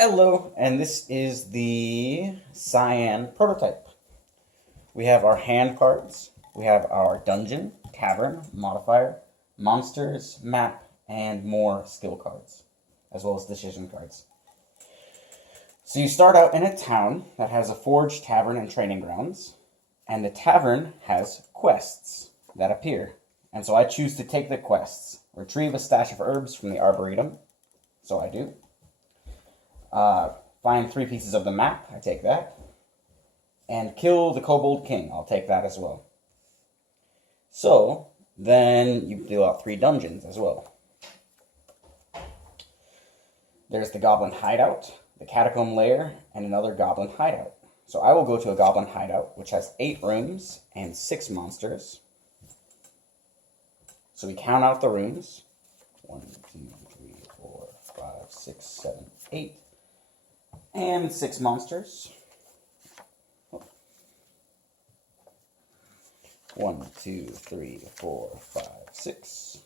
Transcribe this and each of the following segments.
Hello, and this is the Cyan prototype. We have our hand cards, we have our dungeon, tavern, modifier, monsters, map, and more skill cards, as well as decision cards. So you start out in a town that has a forge, tavern, and training grounds, and the tavern has quests that appear. And so I choose to take the quests. Retrieve a stash of herbs from the arboretum, so I do. Find 3 pieces of the map, I take that. And kill the Kobold King, I'll take that as well. So, then you deal out 3 dungeons as well. There's the Goblin Hideout, the Catacomb Lair, and another Goblin Hideout. So I will go to a Goblin Hideout, which has 8 rooms and 6 monsters. So we count out the rooms. 1, 2, 3, 4, 5, 6, 7, 8. And 6 monsters. 1, 2, 3, 4, 5, 6.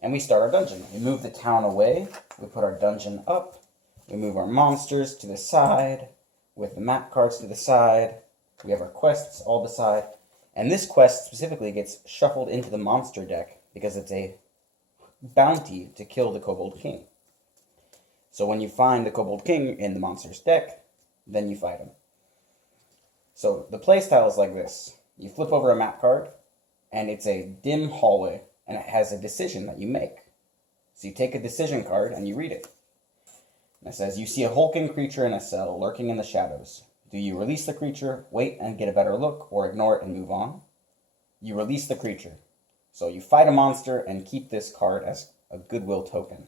And we start our dungeon. We move the town away. We put our dungeon up. We move our monsters to the side with the map cards to the side. We have our quests all to the side. And this quest specifically gets shuffled into the monster deck because it's a bounty to kill the Kobold King. So when you find the Kobold King in the monster's deck, then you fight him. So the playstyle is like this. You flip over a map card, and it's a dim hallway, and it has a decision that you make. So you take a decision card, and you read it. And it says, you see a hulking creature in a cell, lurking in the shadows. Do you release the creature, wait and get a better look, or ignore it and move on? You release the creature. So you fight a monster and keep this card as a goodwill token.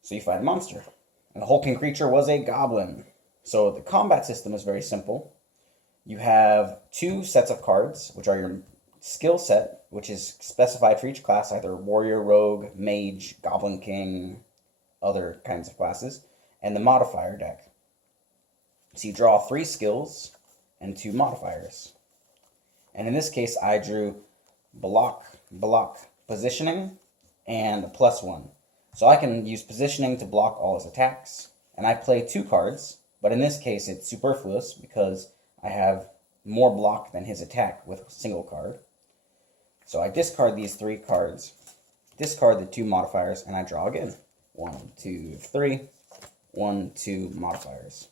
So you fight a monster. And the hulking creature was a goblin. So the combat system is very simple. You have 2 sets of cards, which are your skill set, which is specified for each class, either warrior, rogue, mage, goblin king, other kinds of classes, and the modifier deck. So you draw 3 skills and 2 modifiers. And in this case, I drew block, positioning, and a +1. So I can use positioning to block all his attacks, and I play 2 cards, but in this case it's superfluous because I have more block than his attack with a single card. So I discard these 3 cards, discard the 2 modifiers, and I draw again. 1, 2, 3, 1, 2 modifiers.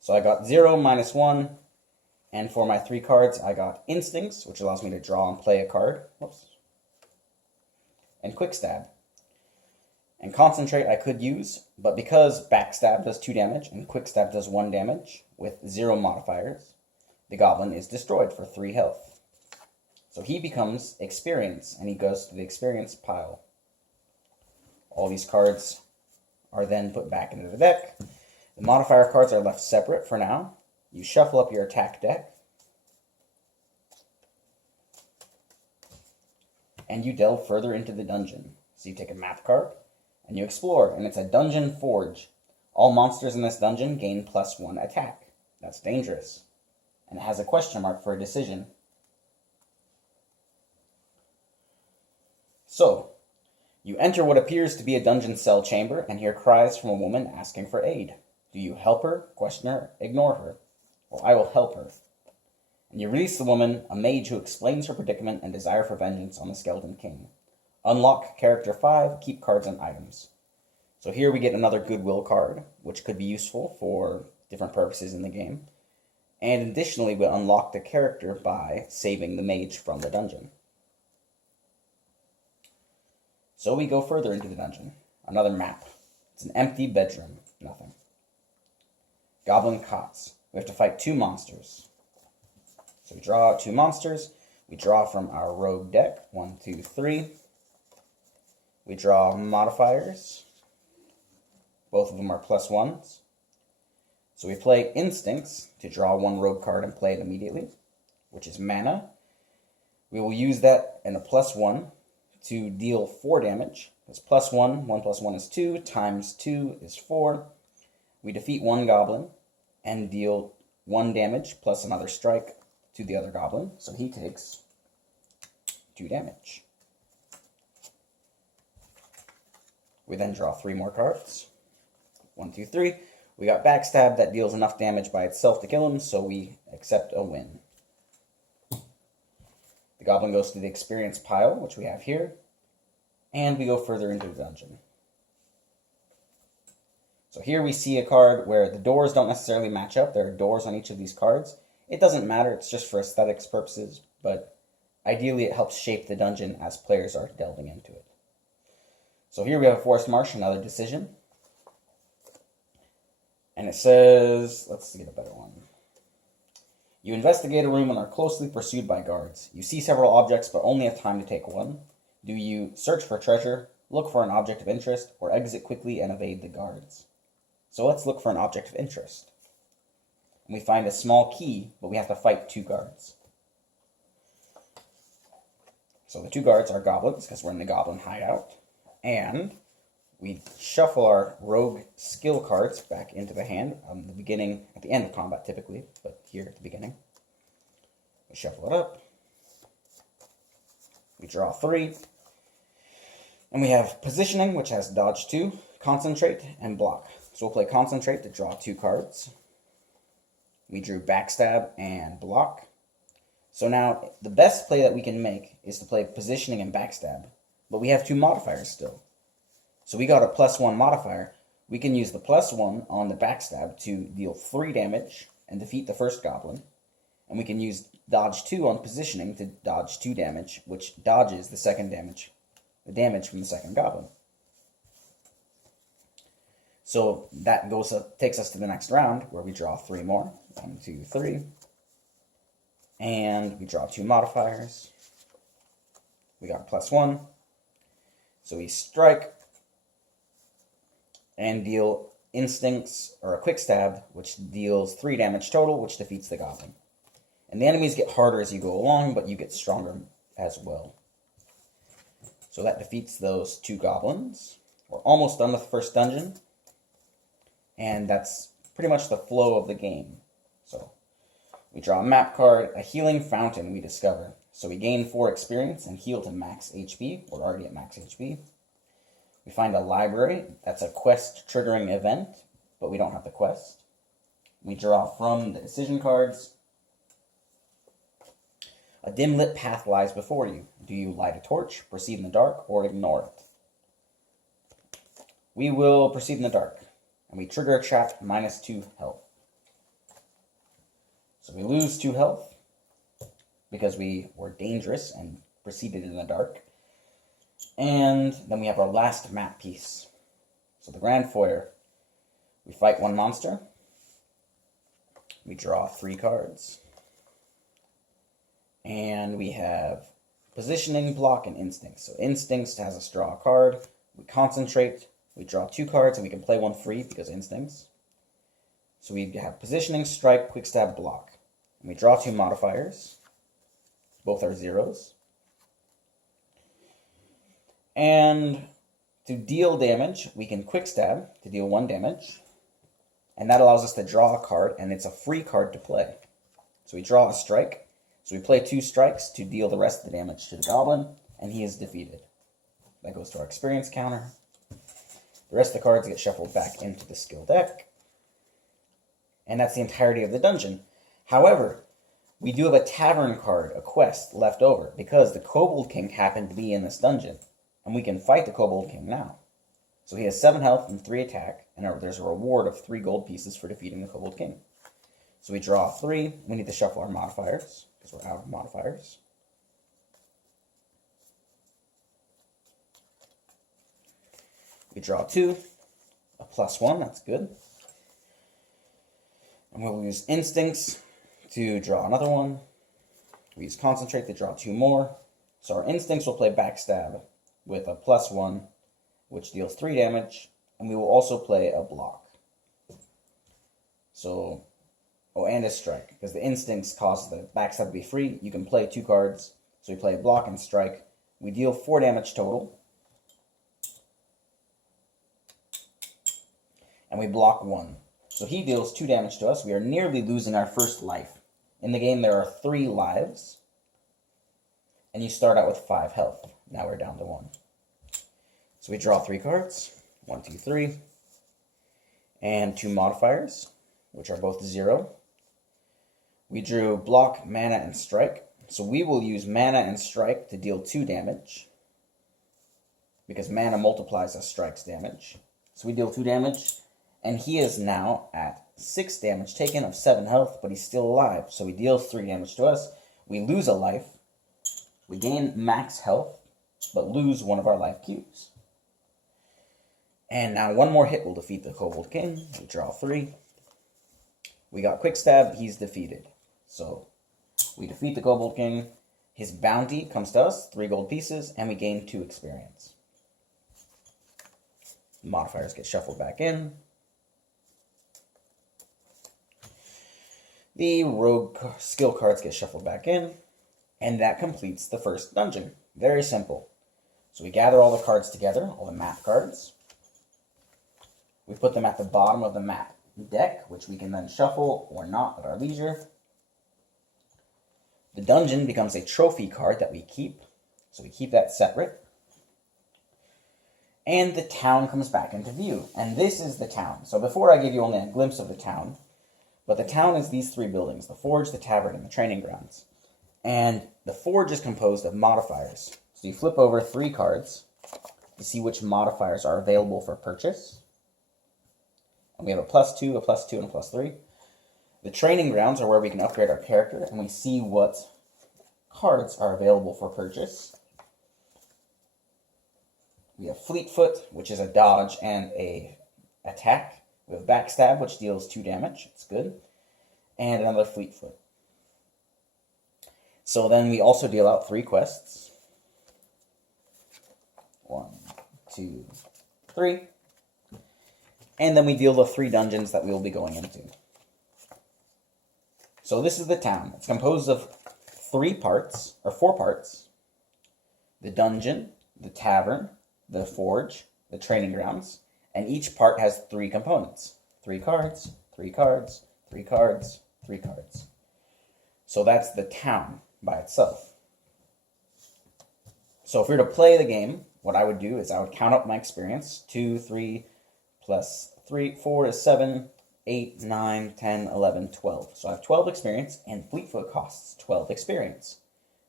So I got 0, -1, and for my 3 cards I got Instincts, which allows me to draw and play a card. Whoops. And Quick Stab. And Concentrate I could use, but because Backstab does 2 damage and Quick Stab does 1 damage with 0 modifiers, the goblin is destroyed for 3 health. So he becomes Experience, and he goes to the Experience pile. All these cards are then put back into the deck. The modifier cards are left separate for now. You shuffle up your attack deck, and you delve further into the dungeon. So you take a map card, and you explore, and it's a dungeon forge. All monsters in this dungeon gain +1 attack. That's dangerous. And it has a question mark for a decision. So, you enter what appears to be a dungeon cell chamber and hear cries from a woman asking for aid. Do you help her, question her, ignore her? Well, I will help her. And you release the woman, a mage who explains her predicament and desire for vengeance on the Skeleton King. Unlock character 5, keep cards and items. So here we get another goodwill card, which could be useful for different purposes in the game. And additionally, we unlock the character by saving the mage from the dungeon. So we go further into the dungeon. Another map. It's an empty bedroom. Nothing. Goblin cots. We have to fight 2 monsters. So we draw out 2 monsters. We draw from our rogue deck. 1, 2, 3. We draw modifiers. Both of them are +1s. So we play Instincts to draw 1 rogue card and play it immediately, which is mana. We will use that in a +1 to deal 4 damage. That's +1. 1 + 1 is 2, times 2 is 4. We defeat 1 goblin and deal 1 damage plus another strike to the other goblin, so he takes 2 damage. We then draw 3 more cards. 1, 2, 3. We got Backstab that deals enough damage by itself to kill him, so we accept a win. The goblin goes to the experience pile, which we have here, and we go further into the dungeon. So here we see a card where the doors don't necessarily match up. There are doors on each of these cards. It doesn't matter, it's just for aesthetics purposes, but ideally it helps shape the dungeon as players are delving into it. So here we have a Forest Marsh, another decision. And it says, let's get a better one. You investigate a room and are closely pursued by guards. You see several objects, but only have time to take one. Do you search for treasure, look for an object of interest, or exit quickly and evade the guards? So let's look for an object of interest. And we find a small key, but we have to fight 2 guards. So the 2 guards are goblins, because we're in the goblin hideout. And we shuffle our rogue skill cards back into the hand at the end of combat typically, but here at the beginning. We shuffle it up. We draw 3. And we have positioning, which has dodge 2, concentrate, and block. So we'll play concentrate to draw 2 cards. We drew backstab and block. So now the best play that we can make is to play positioning and backstab, but we have 2 modifiers still. So we got a +1 modifier. We can use the +1 on the backstab to deal 3 damage and defeat the first goblin. And we can use dodge 2 on positioning to dodge 2 damage, which dodges the second damage, the damage from the second goblin. So that takes us to the next round where we draw 3 more. 1, 2, 3. And we draw 2 modifiers. We got a +1. So we strike and deal instincts, or a quick stab, which deals 3 damage total, which defeats the goblin. And the enemies get harder as you go along, but you get stronger as well. So that defeats those 2 goblins. We're almost done with the first dungeon. And that's pretty much the flow of the game. So we draw a map card, a healing fountain we discover. So we gain 4 experience and heal to max HP. We're already at max HP. We find a library. That's a quest triggering event, but we don't have the quest. We draw from the decision cards. A dim lit path lies before you. Do you light a torch, proceed in the dark, or ignore it? We will proceed in the dark. And we trigger a trap, -2 health. So we lose 2 health because we were dangerous and proceeded in the dark. And then we have our last map piece. So the Grand Foyer. We fight 1 monster. We draw 3 cards. And we have positioning, block, and instincts. So instincts has us draw a card. We concentrate. We draw 2 cards, and we can play 1 free because instincts. So we have positioning, strike, quick stab, block. And we draw 2 modifiers. Both are 0s. And to deal damage, we can quick stab to deal 1 damage. And that allows us to draw a card, and it's a free card to play. So we draw a strike. So we play 2 strikes to deal the rest of the damage to the goblin, and he is defeated. That goes to our experience counter. The rest of the cards get shuffled back into the skill deck. And that's the entirety of the dungeon. However, we do have a tavern card, a quest, left over, because the Kobold King happened to be in this dungeon. And we can fight the Kobold King now. So he has 7 health and 3 attack, and there's a reward of 3 gold pieces for defeating the Kobold King. So we draw 3. We need to shuffle our modifiers, because we're out of modifiers. We draw 2, a +1, that's good. And we'll use instincts to draw another one. We use concentrate to draw 2 more. So our instincts will play backstab with a +1, which deals 3 damage, and we will also play a block. So, and a strike, because the instincts cause the backstab to be free. You can play 2 cards, so we play a block and strike. We deal 4 damage total. And we block 1. So he deals 2 damage to us. We are nearly losing our first life. In the game, there are 3 lives. And you start out with 5 health. Now we're down to 1. So we draw 3 cards, 1, 2, 3, and 2 modifiers, which are both 0. We drew block, mana, and strike. So we will use mana and strike to deal 2 damage, because mana multiplies as strike's damage. So we deal 2 damage, and he is now at 6 damage taken of 7 health, but he's still alive. So he deals 3 damage to us. We lose a life. We gain max health, but lose one of our life cubes. And now 1 more hit will defeat the Kobold King. We draw 3. We got Quick Stab. He's defeated. So we defeat the Kobold King. His bounty comes to us, 3 gold pieces, and we gain 2 experience. Modifiers get shuffled back in. The rogue skill cards get shuffled back in. And that completes the first dungeon. Very simple. So we gather all the cards together, all the map cards. We put them at the bottom of the map deck, which we can then shuffle or not at our leisure. The dungeon becomes a trophy card that we keep. So we keep that separate. And the town comes back into view. And this is the town. So before I gave you only a glimpse of the town, but the town is these 3 buildings: the forge, the tavern, and the training grounds. And the forge is composed of modifiers. So you flip over 3 cards to see which modifiers are available for purchase. And we have a +2, a +2, and a +3. The training grounds are where we can upgrade our character, and we see what cards are available for purchase. We have Fleetfoot, which is a dodge and a attack. We have Backstab, which deals 2 damage. It's good. And another Fleetfoot. So then we also deal out 3 quests. 1, 2, 3. And then we deal the 3 dungeons that we will be going into. So this is the town. It's composed of 4 parts. The dungeon, the tavern, the forge, the training grounds, and each part has 3 components. 3 cards, 3 cards, 3 cards, 3 cards. So that's the town by itself. So if we were to play the game, what I would do is I would count up my experience. 2, 3, plus 3, 4 is 7, 8, 9, 10, 11, 12. So I have 12 experience, and Fleetfoot costs 12 experience.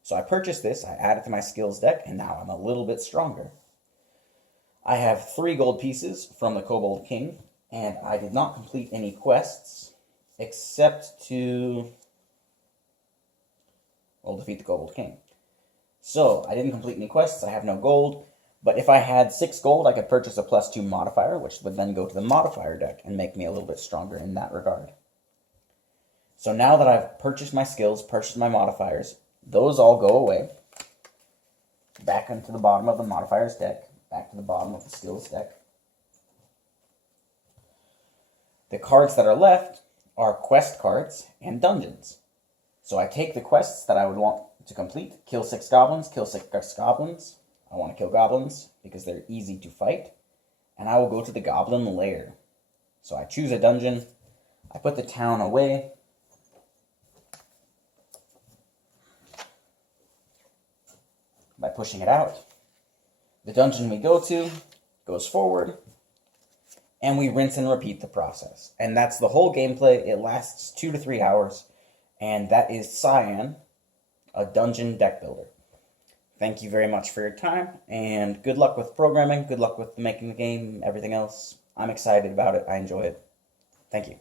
So I purchased this, I add it to my skills deck, and now I'm a little bit stronger. I have 3 gold pieces from the Kobold King, and I did not complete any quests, except to, well, defeat the Kobold King. So, I didn't complete any quests, I have no gold, but if I had 6 gold, I could purchase a +2 modifier, which would then go to the modifier deck and make me a little bit stronger in that regard. So now that I've purchased my skills, purchased my modifiers, those all go away, back into the bottom of the modifiers deck, back to the bottom of the skills deck. The cards that are left are quest cards and dungeons. So I take the quests that I would want to complete. Kill 6 goblins, kill 6 goblins. I want to kill goblins because they're easy to fight. And I will go to the goblin lair. So I choose a dungeon. I put the town away. By pushing it out. The dungeon we go to goes forward. And we rinse and repeat the process. And that's the whole gameplay. It lasts 2 to 3 hours. And that is Cyan, a dungeon deck builder. Thank you very much for your time, and good luck with programming, good luck with making the game, everything else. I'm excited about it, I enjoy it. Thank you.